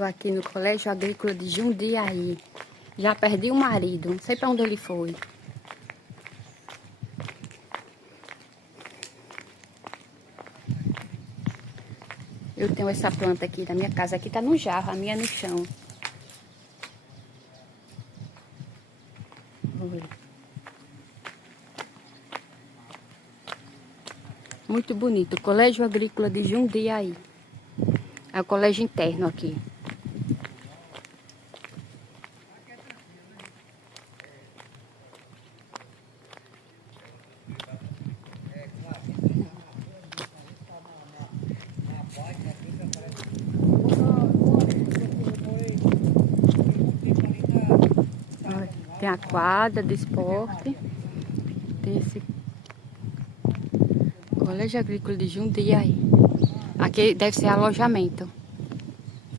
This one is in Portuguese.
Estou aqui no Colégio Agrícola de Jundiaí. Já perdi o marido, não sei para onde ele foi. Eu tenho essa planta aqui na minha casa. Aqui tá no jarro, a minha no chão. Olha. Muito bonito. Colégio Agrícola de Jundiaí. É o colégio interno aqui. Tem a quadra de esporte. Tem esse Colégio Agrícola de Jundiaí. Aqui deve ser alojamento.